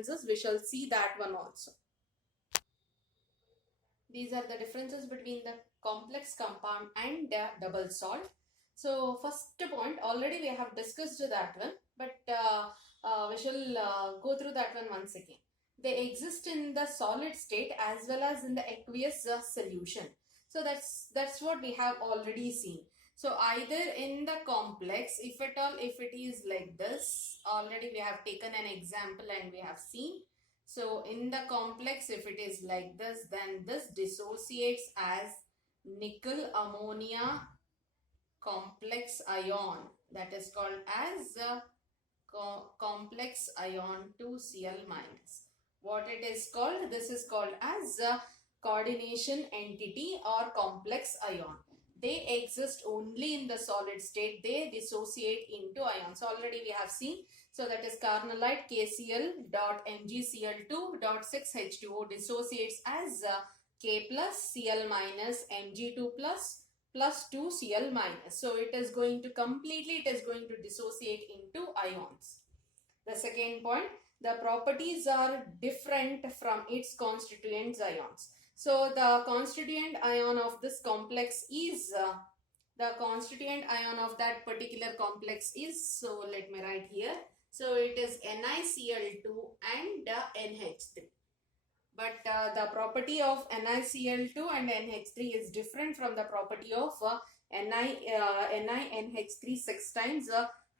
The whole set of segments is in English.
differences. We shall see that one also. These are the differences between the complex compound and double salt. So first point, already we have discussed that one, but we shall go through that one once again. They exist in the solid state as well as in the aqueous solution. So that's what we have already seen. So either in the complex, if at all, if it is like this, already we have taken an example and we have seen. So in the complex, if it is like this, then this dissociates as nickel ammonia complex ion, that is called as complex ion 2Cl minus. What it is called? This is called as coordination entity or complex ion. They exist only in the solid state. They dissociate into ions. Already we have seen. So that is carnallite KCl dot MgCl2 dot 6H2O dissociates as K plus Cl minus Mg2 plus 2Cl minus. So it is going to completely, it is going to dissociate into ions. The second point, the properties are different from its constituent ions. So the constituent ion of this complex is the constituent ion of that particular complex is, so let me write here. So it is NiCl2 and NH3. But the property of NiCl2 and NH3 is different from the property of NiNH3 6 times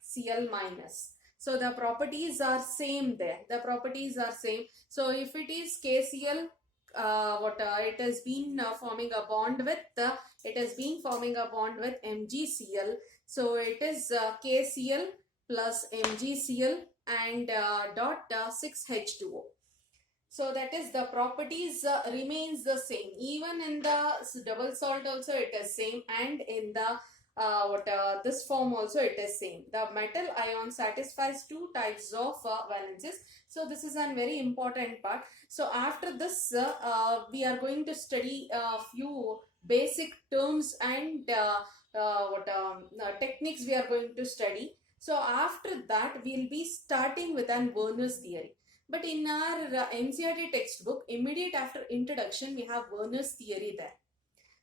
Cl minus. So the properties are same there. The properties are same. So if it is KCl, it has been forming a bond with MgCl. So it is KCl plus MgCl and dot 6H2O. So that is the properties remains the same. Even in the double salt also it is same, and in the this form also it is same. The metal ion satisfies two types of valences. So this is a very important part. So after this we are going to study a few basic terms and techniques we are going to study. So after that we will be starting with an Werner's theory. But in our NCERT textbook, immediate after introduction, we have Werner's theory there.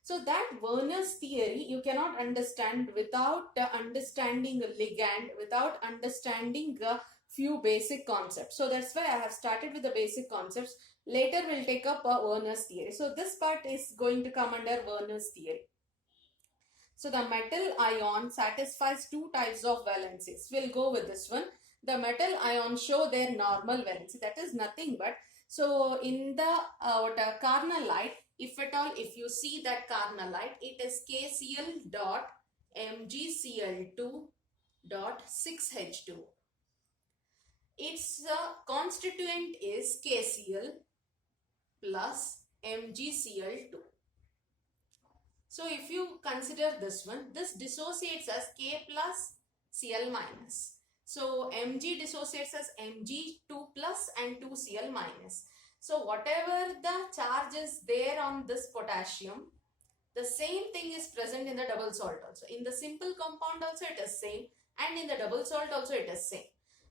So that Werner's theory you cannot understand without understanding a ligand, without understanding a few basic concepts. So that's why I have started with the basic concepts. Later we'll take up Werner's theory. So this part is going to come under Werner's theory. So the metal ion satisfies two types of valencies. We'll go with this one. The metal ions show their normal valency. That is nothing but, so in the carnallite, if at all, if you see that carnallite, it is KCl dot MgCl2 dot 6H2. Its constituent is KCl plus MgCl2. So if you consider this one, this dissociates as K plus Cl minus. So Mg dissociates as Mg2 plus and 2Cl minus. So whatever the charge is there on this potassium, the same thing is present in the double salt also. In the simple compound also it is same, and in the double salt also it is same.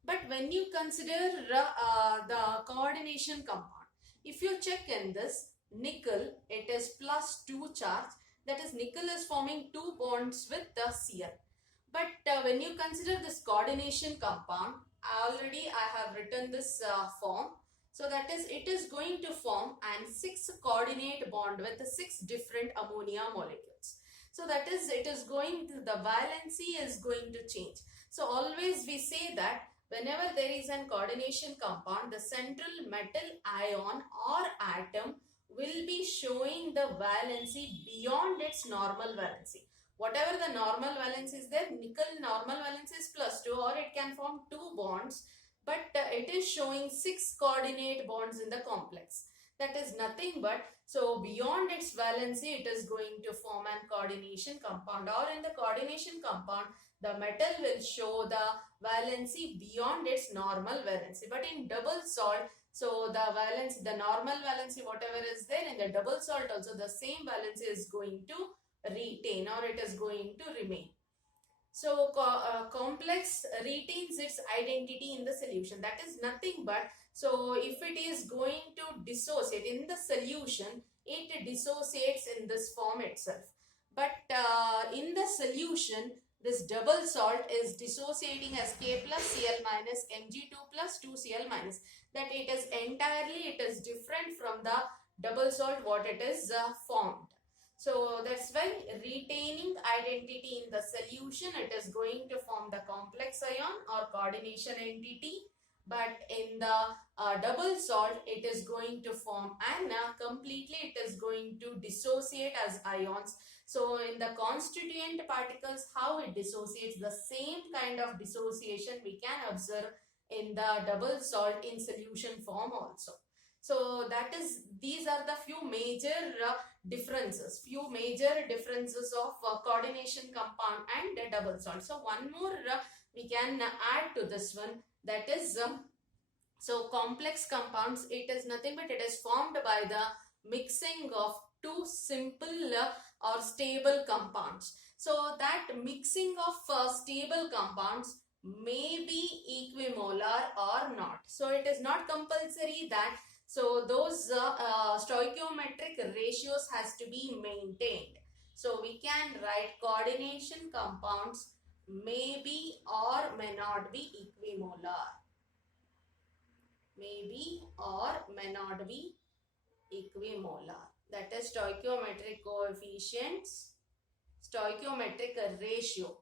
But when you consider the coordination compound, if you check in this nickel, it is plus 2 charge. That is, nickel is forming 2 bonds with the Cl. But when you consider this coordination compound, already I have written this form. So that is, it is going to form an 6 coordinate bond with 6 different ammonia molecules. So that is, it is going to, the valency is going to change. So always we say that whenever there is an coordination compound, the central metal ion or atom will be showing the valency beyond its normal valency. Whatever the normal valence is there, nickel normal valence is plus 2, or it can form 2 bonds, but it is showing 6 coordinate bonds in the complex. That is nothing but, so beyond its valency it is going to form an coordination compound, or in the coordination compound the metal will show the valency beyond its normal valency. But in double salt, so the valence, the normal valency whatever is there in the double salt also, the same valency is going to retain, or it is going to remain. So complex retains its identity in the solution. That is nothing but, so if it is going to dissociate in the solution, it dissociates in this form itself. But in the solution, this double salt is dissociating as K plus Cl minus Mg2 plus 2Cl minus. That it is entirely, it is different from the double salt what it is formed. So that's why retaining identity in the solution, it is going to form the complex ion or coordination entity. But in the double salt, it is going to form and completely it is going to dissociate as ions. So in the constituent particles, how it dissociates, the same kind of dissociation we can observe in the double salt in solution form also. So that is, these are the few major differences of coordination compound and double salt. So one more we can add to this one, that is so complex compounds, it is nothing but it is formed by the mixing of two simple or stable compounds. So that mixing of stable compounds may be equimolar or not. So it is not compulsory that, so those stoichiometric ratios has to be maintained. So we can write coordination compounds may be or may not be equimolar. May be or may not be equimolar. That is stoichiometric coefficients, stoichiometric ratio.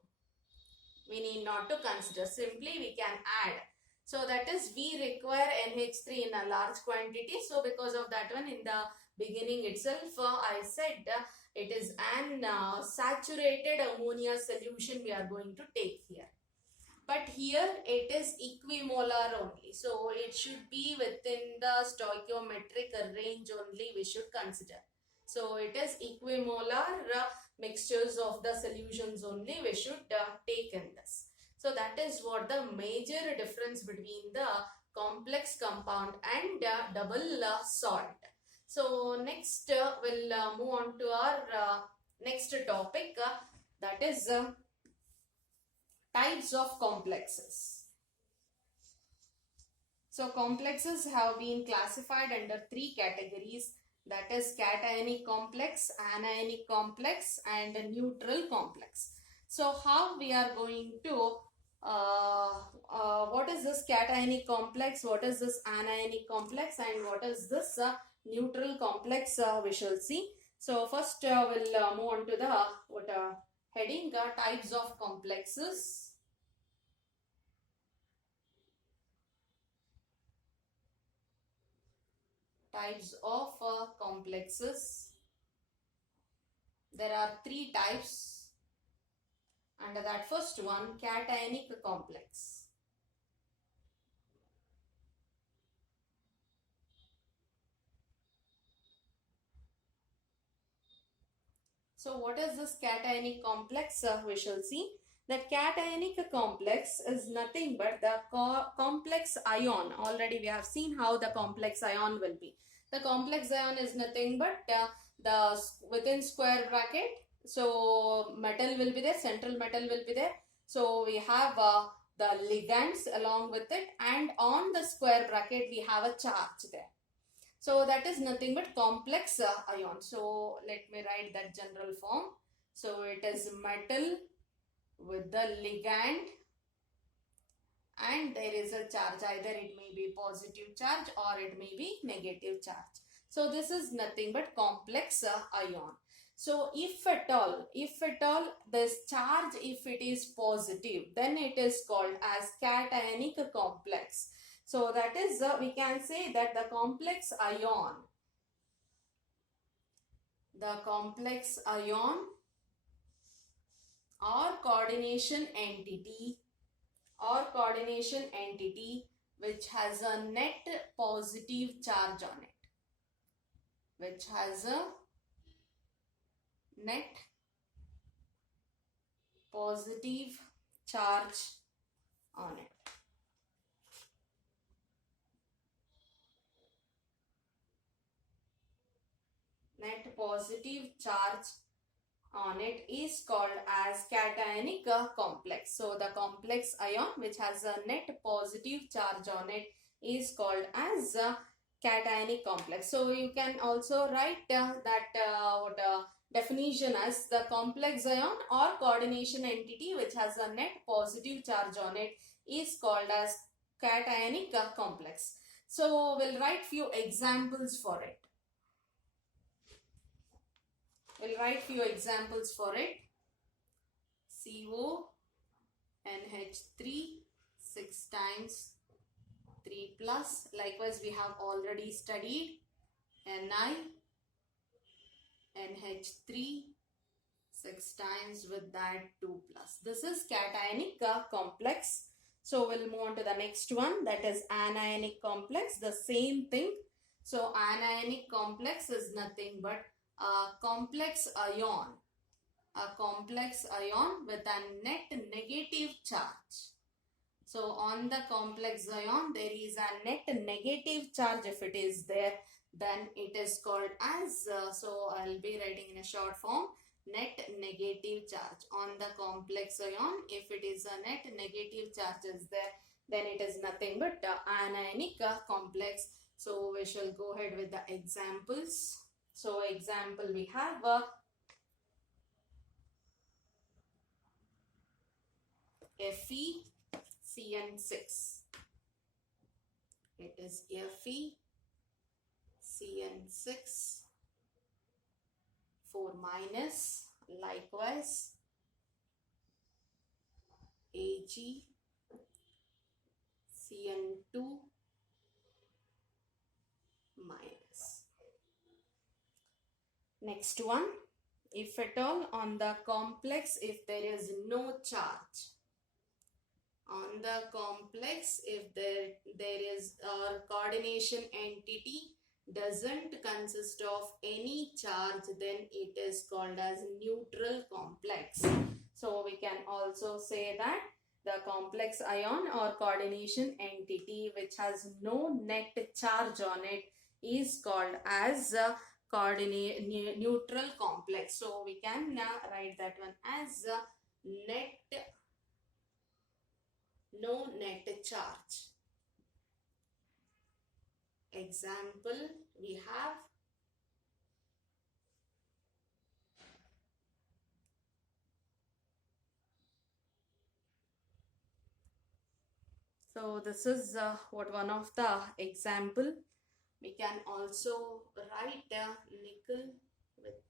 We need not to consider. Simply we can add. So that is, we require NH3 in a large quantity. So because of that one, in the beginning itself, I said it is an saturated ammonia solution we are going to take here. But here it is equimolar only. So it should be within the stoichiometric range only we should consider. So it is equimolar mixtures of the solutions only we should take in this. So that is what the major difference between the complex compound and double salt. So next we'll move on to our next topic, that is types of complexes. So complexes have been classified under three categories, that is cationic complex, anionic complex and neutral complex. So how we are going to what is this cationic complex, what is this anionic complex, and what is this neutral complex, we shall see. So first we'll move on to the heading, types of complexes. Types of complexes. There are three types. Under that first one, cationic complex. So what is this cationic complex? We shall see. That cationic complex is nothing but the complex ion. Already we have seen how the complex ion will be. The complex ion is nothing but the within square bracket. So metal will be there, central metal will be there. So we have the ligands along with it, and on the square bracket we have a charge there. So that is nothing but complex ion. So let me write that general form. So it is metal with the ligand and there is a charge. Either it may be positive charge or it may be negative charge. So this is nothing but complex ion. So if at all this charge, if it is positive, then it is called as cationic complex. So that is, we can say that the complex ion or coordination entity which has a net positive charge on it, net positive charge on it is called as cationic complex. So the complex ion which has a net positive charge on it is called as cationic complex. So you can also write definition as the complex ion or coordination entity which has a net positive charge on it is called as cationic complex. So we'll write few examples for it. We'll write few examples for it. CO NH3 6 times 3 plus. Likewise, we have already studied Ni NH3 6 times with that 2 plus. This is cationic complex. So we'll move on to the next one, that is anionic complex. The same thing. So anionic complex is nothing but a complex ion with a net negative charge. So on the complex ion there is a net negative charge. If it is there, then it is called as so I'll be writing in a short form, net negative charge on the complex ion. If it is a net negative charge is there, then it is nothing but anionic complex. So we shall go ahead with the examples. So example we have FeCN6. It is FeCN6 4 minus. Likewise AgCN2 minus. Next one, if at all on the complex, if there is no charge, on the complex if there is a coordination entity doesn't consist of any charge, then it is called as neutral complex. So we can also say that the complex ion or coordination entity which has no net charge on it is called as neutral complex. So we can write that one as no net charge. Example we have so this is one of the example. We can also write nickel with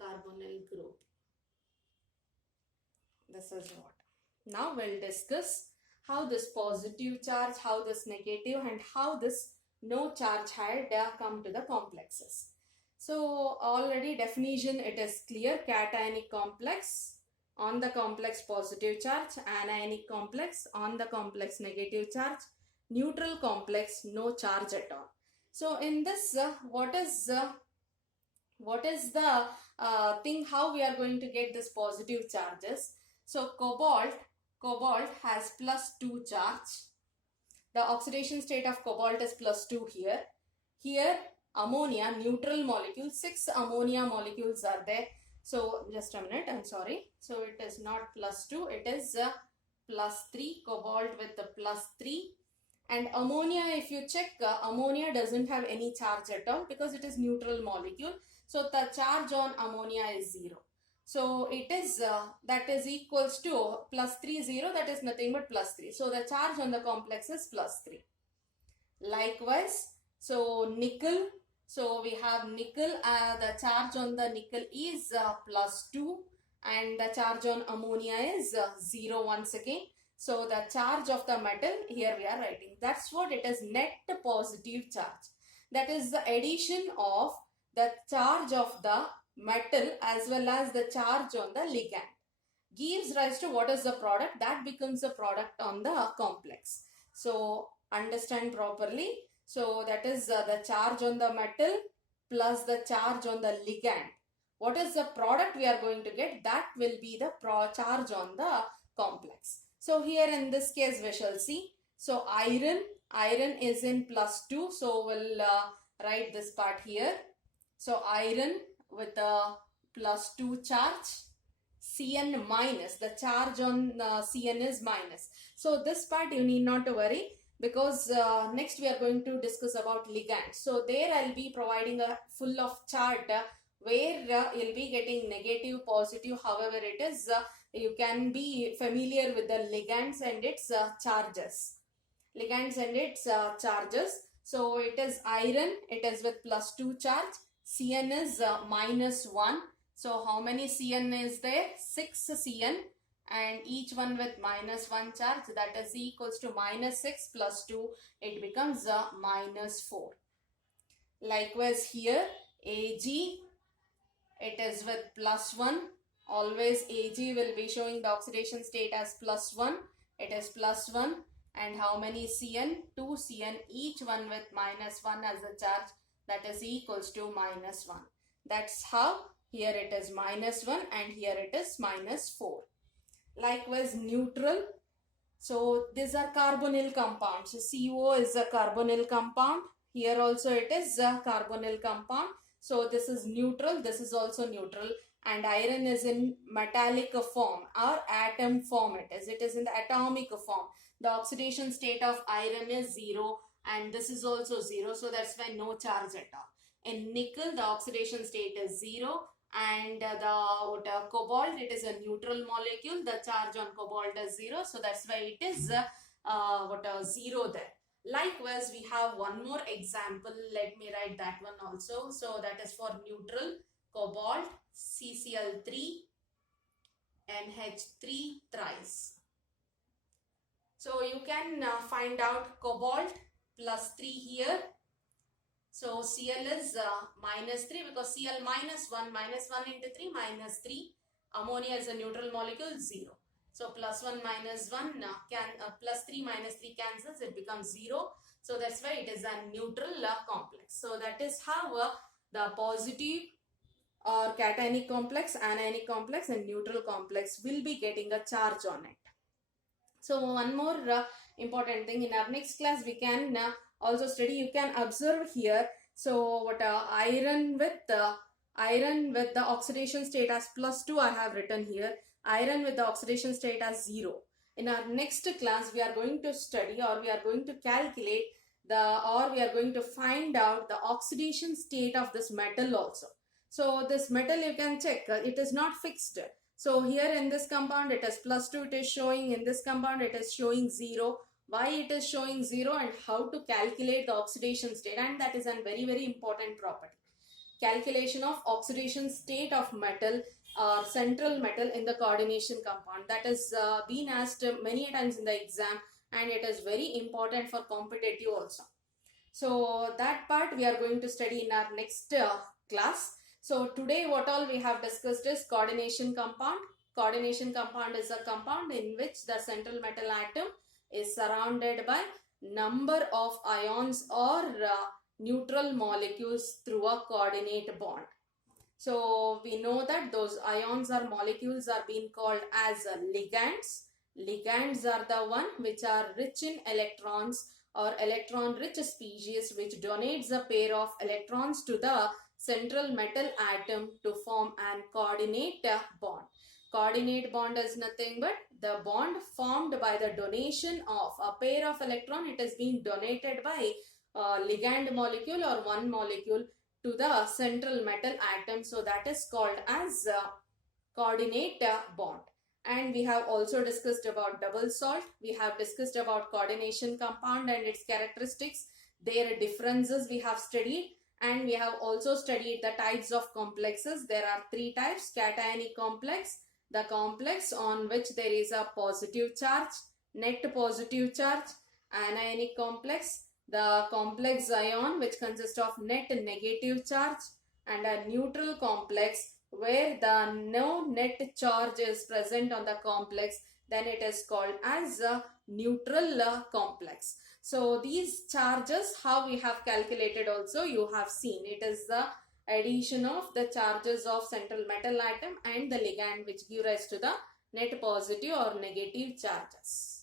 carbonyl group. This is what. Now we'll discuss how this positive charge, how this negative, and how this no charge had come to the complexes. So already definition it is clear. Cationic complex on the complex positive charge, anionic complex on the complex negative charge, neutral complex no charge at all. So in this what is the thing how we are going to get this positive charges? So cobalt has +2 charge. The oxidation state of cobalt is +2 here. Here ammonia, neutral molecule, 6 ammonia molecules are there. So just a minute, I'm sorry. So it is not +2, it is +3, cobalt with the +3. And ammonia, if you check, ammonia doesn't have any charge at all because it is neutral molecule. So the charge on ammonia is 0. So it is that is equals to +3, 0, that is nothing but +3. So the charge on the complex is +3. Likewise, so nickel, so we have nickel, the charge on the nickel is +2 and the charge on ammonia is 0 once again. So the charge of the metal here we are writing. That's what it is, net positive charge. That is the addition of the charge of the metal as well as the charge on the ligand gives rise to what is the product that becomes a product on the complex. So understand properly. So that is the charge on the metal plus the charge on the ligand. What is the product we are going to get? That will be the charge on the complex. So here in this case we shall see. So iron is in +2. So we'll write this part here. So iron with a plus 2 charge, Cn minus, the charge on Cn is minus. So this part you need not to worry, because next we are going to discuss about ligands. So there I'll be providing a full of chart where you'll be getting negative, positive, however it is. You can be familiar with the ligands and its charges. Ligands and its charges. So it is iron, it is with plus 2 charge. Cn is minus 1. So how many Cn is there? 6 Cn, and each one with minus 1 charge, that is equals to minus 6 plus 2, it becomes minus 4. Likewise here Ag, it is with plus 1. Always Ag will be showing the oxidation state as plus 1. It is plus 1. And how many Cn? 2 Cn, each one with minus 1 as a charge, that is equals to minus 1. That's how here it is minus 1 and here it is minus 4. Likewise neutral. So these are carbonyl compounds. So CO is a carbonyl compound. Here also it is a carbonyl compound. So this is neutral, this is also neutral. And iron is in metallic form or atom form. It is in the atomic form. The oxidation state of iron is 0 and this is also 0. So that's why no charge at all. In nickel, the oxidation state is 0. And the cobalt, it is a neutral molecule. The charge on cobalt is 0. So that's why it is 0 there. Likewise, we have one more example. Let me write that one also. So that is for neutral. Cobalt, CCl3, NH3 thrice. So you can find out cobalt plus 3 here. So Cl is minus 3 because Cl minus 1 into 3 minus 3. Ammonia is a neutral molecule, 0. So plus 1 minus 1 plus 3 minus 3 cancels, it becomes 0. So that's why it is a neutral complex. So that is how the positive or cationic complex, anionic complex and neutral complex will be getting a charge on it. So one more important thing, in our next class we can also study, you can observe here. So what iron with the oxidation state as plus 2 I have written here. Iron with the oxidation state as 0. In our next class we are going to study, or we are going to calculate we are going to find out the oxidation state of this metal also. So this metal you can check, it is not fixed. So here in this compound it is plus 2 it is showing, in this compound it is showing 0. Why it is showing 0 and how to calculate the oxidation state, and that is a very very important property. Calculation of oxidation state of metal or central metal in the coordination compound, that is been asked many times in the exam, and it is very important for competitive also. So that part we are going to study in our next class. So today what all we have discussed is coordination compound. Coordination compound is a compound in which the central metal atom is surrounded by number of ions or neutral molecules through a coordinate bond. So we know that those ions or molecules are being called as ligands. Ligands are the one which are rich in electrons or electron rich species which donates a pair of electrons to the central metal atom to form an coordinate bond. Coordinate bond is nothing but the bond formed by the donation of a pair of electron. It is being donated by a ligand molecule or one molecule to the central metal atom. So that is called as coordinate bond. And we have also discussed about double salt. We have discussed about coordination compound and its characteristics. Their differences we have studied. And we have also studied the types of complexes. There are 3 types: cationic complex, the complex on which there is a positive charge, net positive charge; anionic complex, the complex ion which consists of net negative charge; and a neutral complex where the no net charge is present on the complex. Then it is called as a neutral complex. So these charges, how we have calculated also you have seen. It is the addition of the charges of central metal atom and the ligand which give rise to the net positive or negative charges.